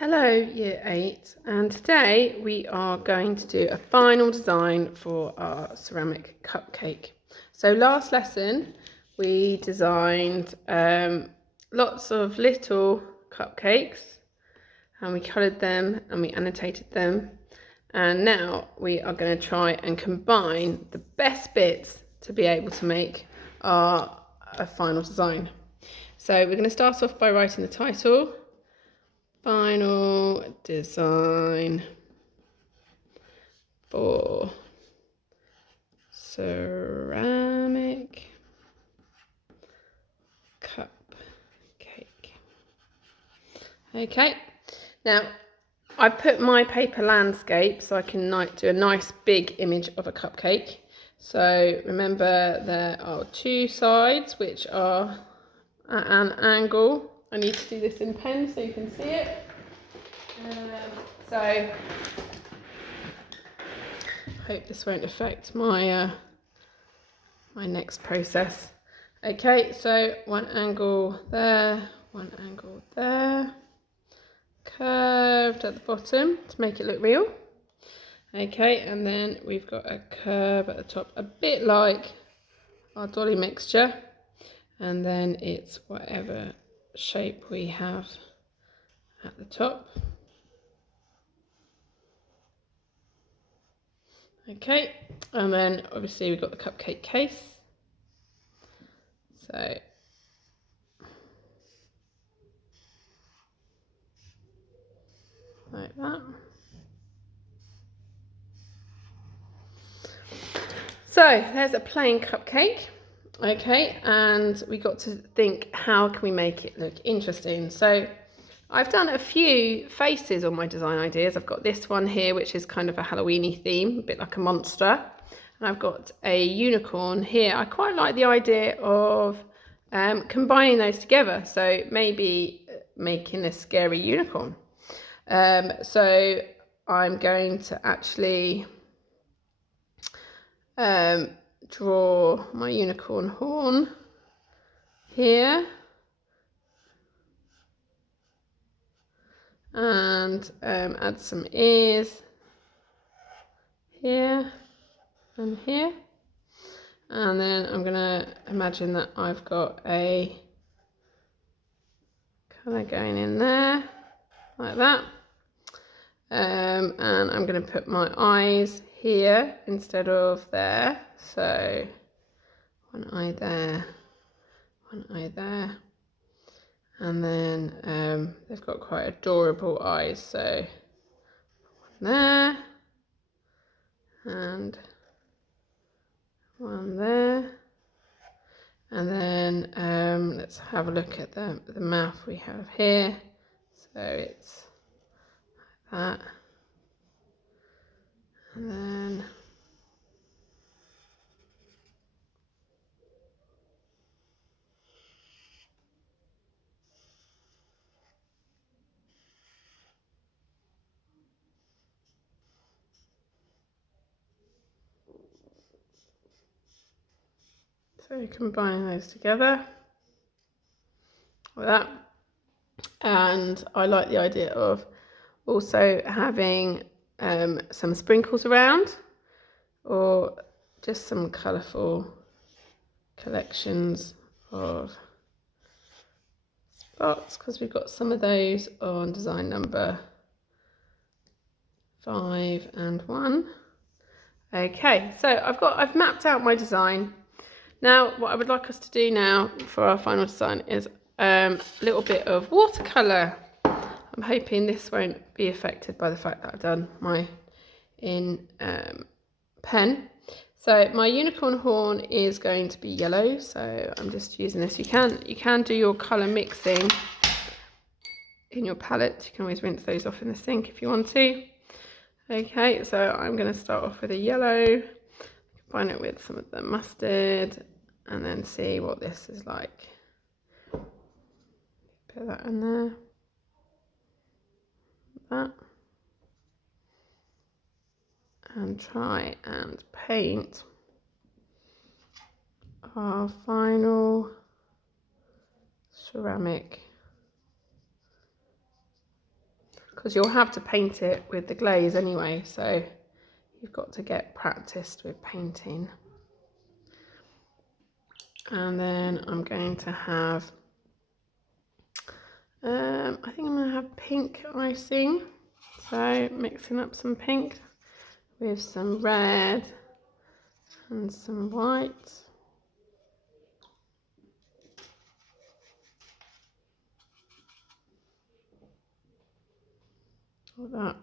Hello Year 8, and today we are going to do a final design for our ceramic cupcake. So last lesson we designed lots of little cupcakes and we coloured them and we annotated them, and now we are going to try and combine the best bits to be able to make our final design. So we're going to start off by writing the title. Final design for ceramic cupcake. Okay, now I've put my paper landscape so I can do a nice big image of a cupcake. So remember there are two sides which are at an angle. I need to do this in pen so you can see it. So hope this won't affect my my next process. Okay, so one angle there, one angle there, curved at the bottom to make it look real. Okay, and then we've got a curve at the top, a bit like our dolly mixture, and then it's whatever shape we have at the top. Okay, and then obviously we've got the cupcake case. So like that. So there's a plain cupcake. Okay, and we got to think, how can we make it look interesting? So I've done a few faces on my design ideas. I've got this one here, which is kind of a Halloween-y theme, a bit like a monster. And I've got a unicorn here. I quite like the idea of combining those together. So maybe making a scary unicorn. So I'm going to actually draw my unicorn horn here, and add some ears here and here, and then I'm gonna imagine that I've got a colour going in there like that, and I'm gonna put my eyes here instead of there, so one eye there, one eye there, and then they've got quite adorable eyes, so one there and one there, and then let's have a look at the mouth we have here. So it's like that, and then so combine those together like that. And I like the idea of also having some sprinkles around, or just some colourful collections of spots, because we've got some of those on design number 5 and 1. Okay, so I've mapped out my design. Now what I would like us to do now for our final design is a little bit of watercolour. I'm hoping this won't be affected by the fact that I've done my in pen. So my unicorn horn is going to be yellow, so I'm just using this. You can do your colour mixing in your palette. You can always rinse those off in the sink if you want to. Okay, so I'm going to start off with a yellow, combine it with some of the mustard, and then see what this is like. Put that in there, like that, and try and paint our final ceramic because you'll have to paint it with the glaze anyway, so you've got to get practiced with painting. And then I'm going to have, I think I'm going to have pink icing. So mixing up some pink with some red and some white. Like that.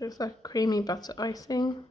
Looks like creamy butter icing.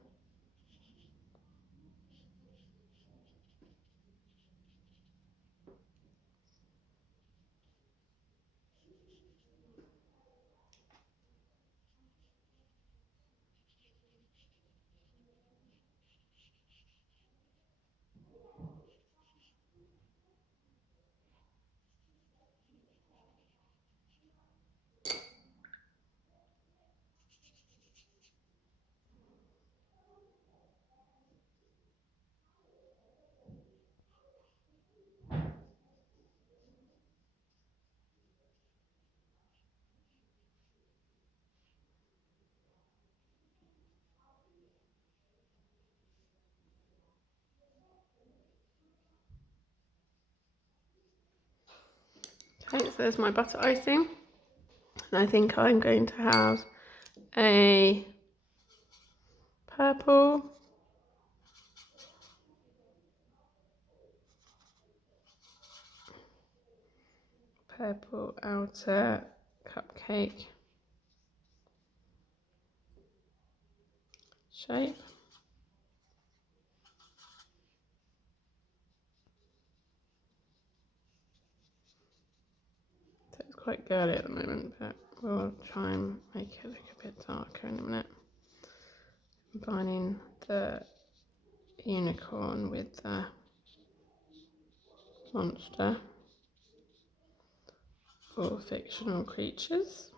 Okay, so there's my butter icing. And I think I'm going to have a purple, outer cupcake shape. So it's quite girly at the moment, but we'll try and make it look a bit darker in a minute. Combining the unicorn with the monster for fictional creatures.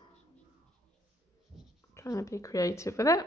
Trying to be creative with it.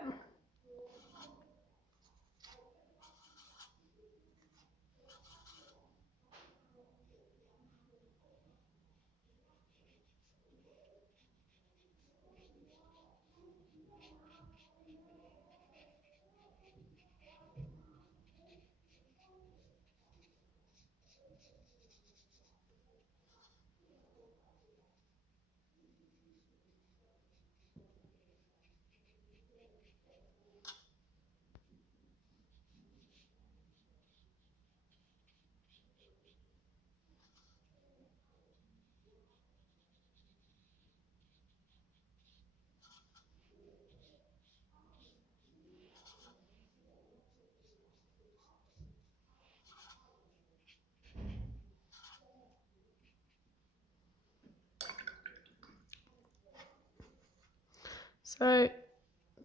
So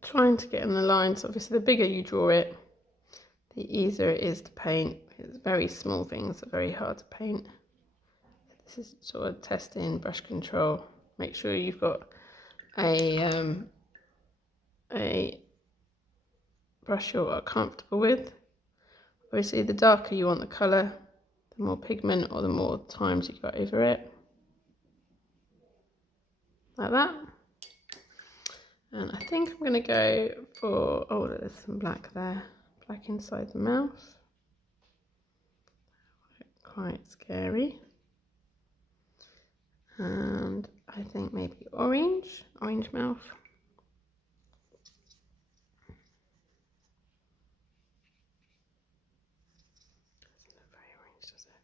trying to get in the lines, obviously the bigger you draw it, the easier it is to paint. It's very small things are very hard to paint. This is sort of testing brush control. Make sure you've got a brush you're comfortable with. Obviously the darker you want the colour, the more pigment or the more times you go over it. Like that. And I think I'm going to go for, oh, there's some black there. Black inside the mouth. Quite scary. And I think maybe orange mouth. Doesn't look very orange, does it?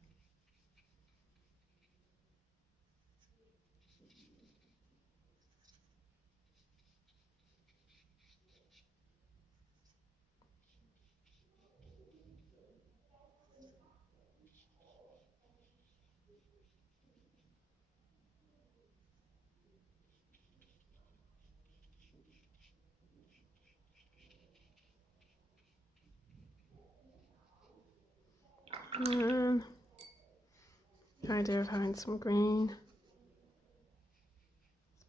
And the idea of having some green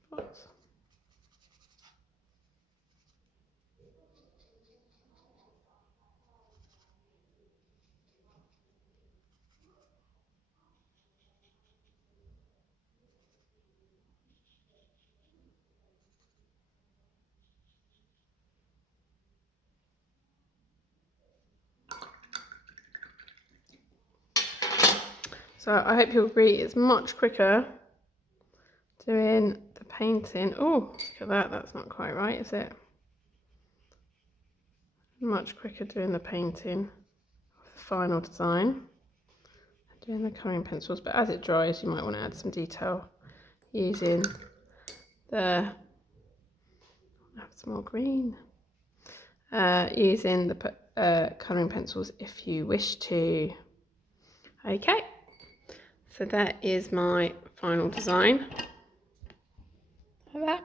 spots. So I hope you'll agree it's much quicker doing the painting. Oh, look at that, that's not quite right, is it? Much quicker doing the painting of the final design, doing the colouring pencils, but as it dries you might want to add some detail using the, have some more green, using the colouring pencils if you wish to. Okay, so that is my final design. Like that.